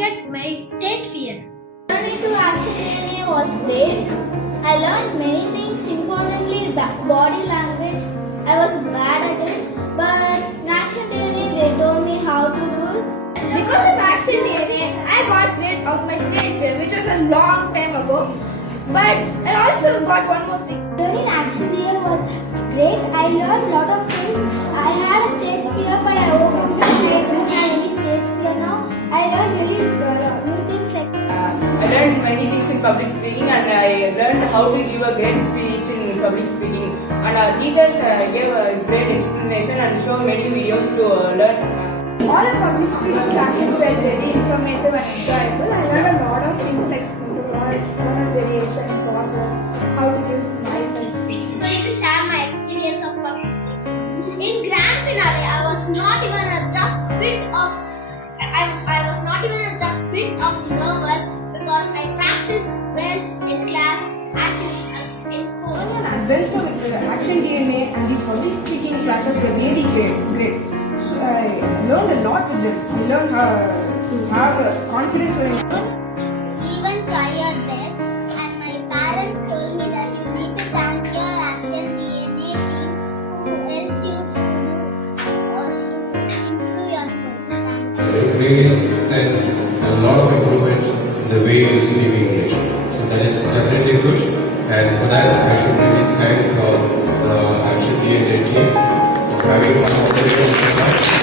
forget my stage fear. Learning to action DnA was great. I learned many things, importantly body language. I was bad at it, but in action DnA they told me how to do it. Because of action DnA, I got rid of my stage fear, which was a long time ago. But I also got one more thing. Learning action DnA was great. I learned a lot of things. I had a stage fear, but I overcome it. I don't have any stage fear now. I learned really new things like. I learned many things in public speaking, and I learned how to give a great speech in public speaking. And our teachers gave a great explanation and showed many videos to learn. All the public speaking classes were very informative and enjoyable. I learned a lot of things like modal variation, pauses, how to use mic and speech. I'm going to share my experience of public speaking. In grand finale, I was not even just bit of nervous because I practiced well in class as usual in home. An adventure with the action DnA and these public speaking classes were really great. So I learned a lot with them. I learned how to have confidence when Even prior this, and my parents told me that you need to thank your action DnA team who helped you to do or to improve yourself. It really sends a lot of improvement in the way you speak English. So that is definitely good. And for that, I should really thank the Action DnA team for having one operator.